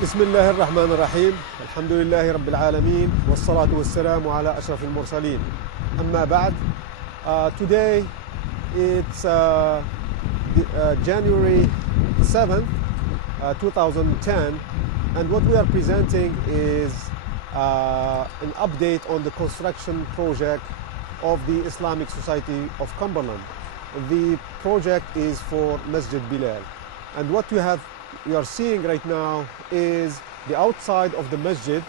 بسم الله الرحمن الرحيم. الحمد لله رب العالمين والصلاة والسلام على أشرف المرسلين. أما بعد, today it's January 7th, 2010, and what we are presenting is an update on the construction project of the Islamic Society of Cumberland. The project is for Masjid Bilal, and what you are seeing right now is the outside of the masjid.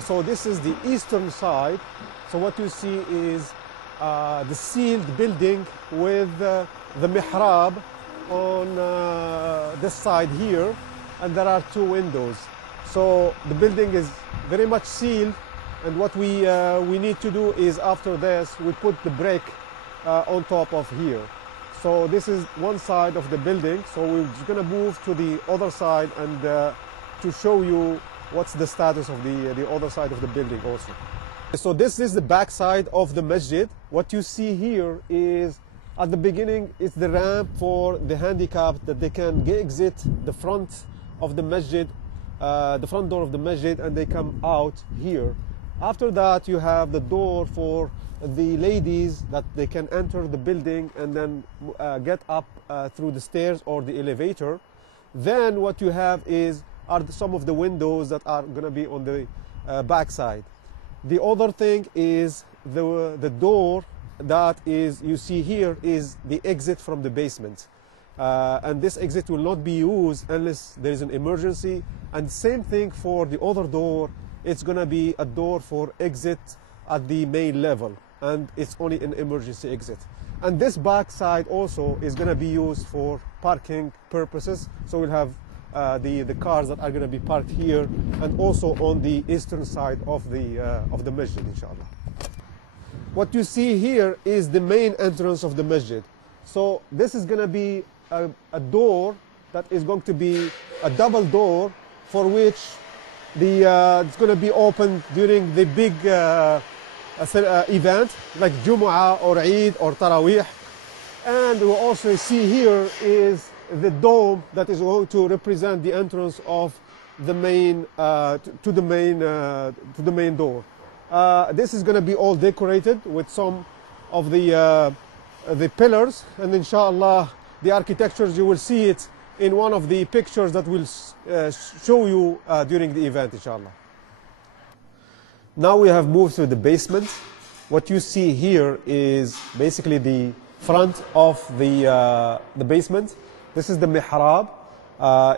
So this is the eastern side. So what you see is the sealed building with the mihrab on this side here, and there are two windows. So the building is very much sealed, and what we need to do is after this we put the brick on top of here. So this is one side of the building. So we're just going to move to the other side and to show you what's the status of the other side of the building also. So this is the back side of the masjid. What you see here is at the beginning it's the ramp for the handicapped that they can exit the front of the masjid, the front door of the masjid, and they come out here. After that you have the door for the ladies that they can enter the building and then get up through the stairs or the elevator. Then what you have are some of the windows that are going to be on the back side. The other thing is the door that is you see here is the exit from the basement, and this exit will not be used unless there is an emergency. And same thing for the other door. It's going to be a door for exit at the main level, and it's only an emergency exit. And this back side also is going to be used for parking purposes. So we'll have the cars that are going to be parked here and also on the eastern side of the masjid, inshallah. What you see here is the main entrance of the masjid. So this is going to be a door that is going to be a double door for which it's going to be opened during the big event like Jumu'ah or Eid or Taraweeh. And we also see here is the dome that is going to represent the entrance of the main to the main door. This is going to be all decorated with some of the pillars, and inshallah the architectures you will see it in one of the pictures that will show you during the event, inshallah. Now we have moved to the basement. What you see here is basically the front of the basement. This is the mihrab.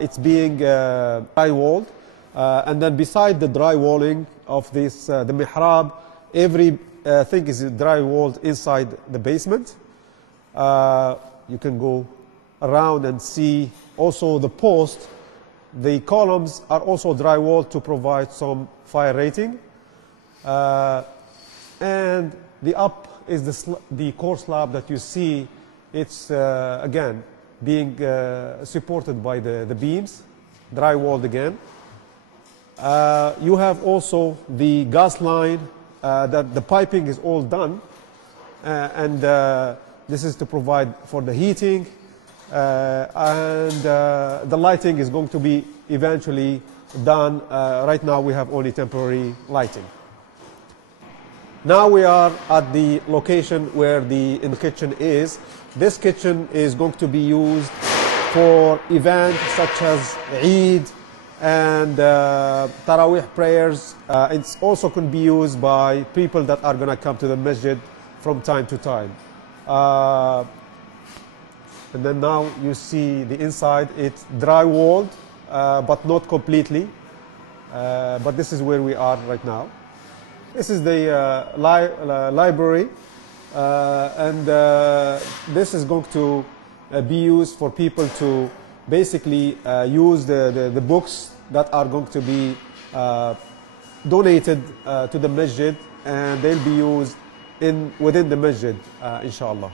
It's being dry-walled, and then beside the dry-walling of this, the mihrab, everything is dry-walled inside the basement. You can go around and see also the post. The columns are also dry-walled to provide some fire rating. And the up is the core slab that you see. It's again being supported by the beams, dry-walled again. You have also the gas line that the piping is all done, and this is to provide for the heating, and the lighting is going to be eventually done. Right now we have only temporary lighting. Now we are at the location where the kitchen is. This kitchen is going to be used for events such as Eid and Taraweeh prayers. It's also can be used by people that are going to come to the masjid from time to time. And then now you see the inside. It's dry-walled, but not completely. But this is where we are right now. This is the library, and this is going to be used for people to basically use the books that are going to be donated to the masjid, and they'll be used within the masjid, inshallah.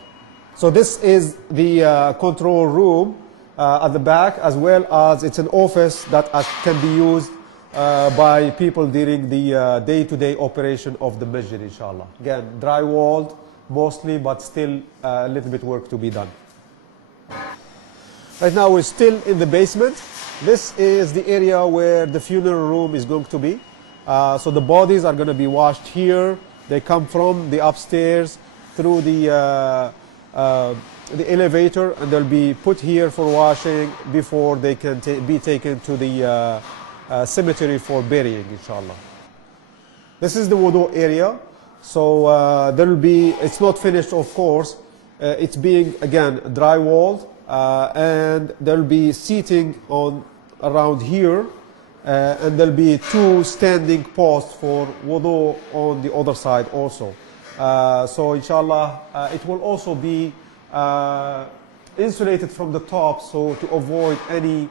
So this is the control room at the back, as well as it's an office that can be used by people during the day-to-day operation of the masjid, inshallah. Again, dry-walled mostly, but still a little bit work to be done. Right now we're still in the basement. This is the area where the funeral room is going to be. So the bodies are going to be washed here. They come from the upstairs through the elevator, and they'll be put here for washing before they can be taken to the cemetery for burying, inshallah. This is the wudu area. So there will be, it's not finished of course, it's being again dry-walled, and there will be seating on around here, and there'll be 2 standing posts for wudu on the other side also. So inshallah it will also be insulated from the top, so to avoid any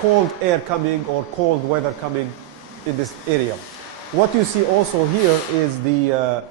cold air coming or cold weather coming in this area. What you see also here is the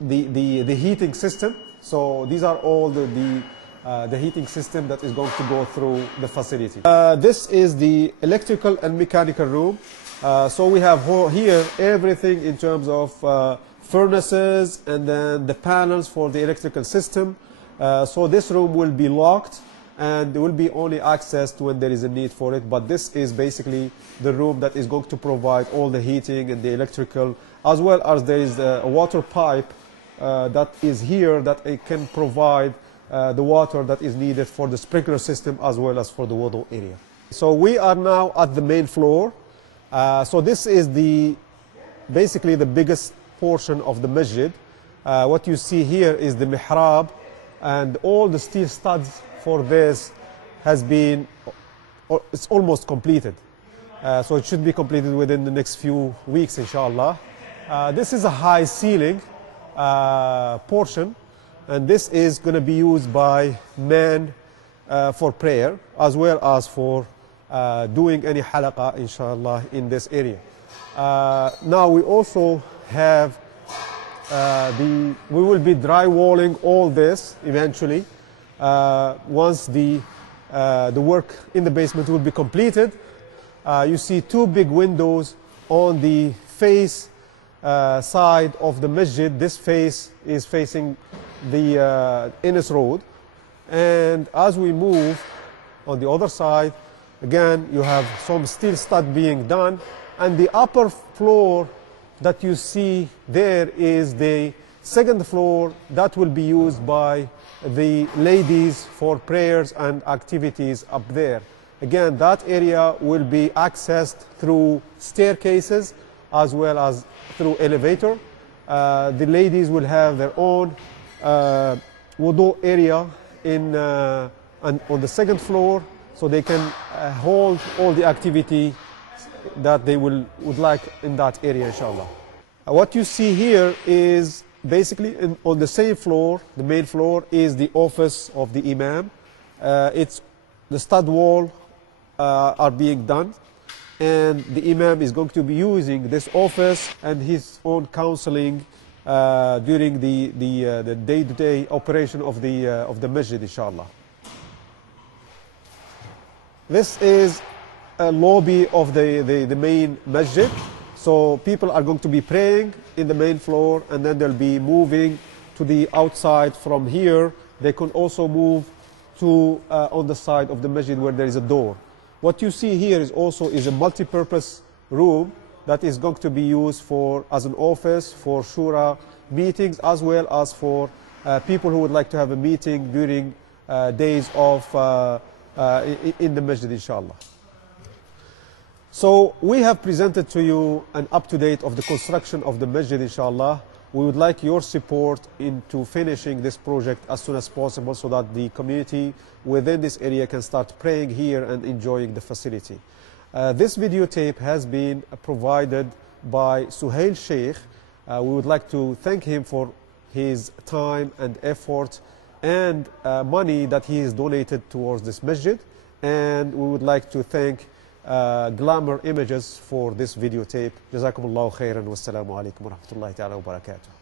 heating system. So these are all the heating system that is going to go through the facility. This is the electrical and mechanical room. So we have here everything in terms of furnaces and then the panels for the electrical system. So this room will be locked and there will be only accessed when there is a need for it. But this is basically the room that is going to provide all the heating and the electrical, as well as there is a water pipe that is here that it can provide the water that is needed for the sprinkler system as well as for the wudu area. So we are now at the main floor. So this is basically the biggest portion of the masjid. What you see here is the mihrab, and all the steel studs for this has been, it's almost completed. So it should be completed within the next few weeks, inshallah. This is a high ceiling portion, and this is going to be used by men for prayer as well as for doing any halaqah, inshallah, in this area. Now we also have we will be dry walling all this eventually once the work in the basement will be completed. You see 2 big windows on the face side of the masjid. This face is facing the Innis Road, and as we move on the other side, again you have some steel stud being done, and the upper floor that you see there is the 2nd floor that will be used by the ladies for prayers and activities up there. Again, that area will be accessed through staircases as well as through elevator. The ladies will have their own wudu area on the 2nd floor, so they can hold all the activity that they would like in that area, inshallah. What you see here is basically on the same floor, the main floor, is the office of the imam. It's the stud wall are being done, and the imam is going to be using this office and his own counseling during the day-to-day operation of the masjid, inshallah. This is a lobby of the main masjid. So people are going to be praying in the main floor, and then they'll be moving to the outside from here. They can also move to on the side of the masjid where there is a door. What you see here is also a multi-purpose room that is going to be used as an office for shura meetings, as well as for people who would like to have a meeting during days of in the masjid, inshallah. So we have presented to you an up-to-date of the construction of the masjid, inshallah. We would like your support into finishing this project as soon as possible, so that the community within this area can start praying here and enjoying the facility. This videotape has been provided by Suhail Sheikh. We would like to thank him for his time and effort and money that he has donated towards this masjid. And we would like to thank Glamour Images for this videotape. Jazakumullahu khairan. Wassalamu alaikum wa rahmatullahi ta'ala wa barakatuh.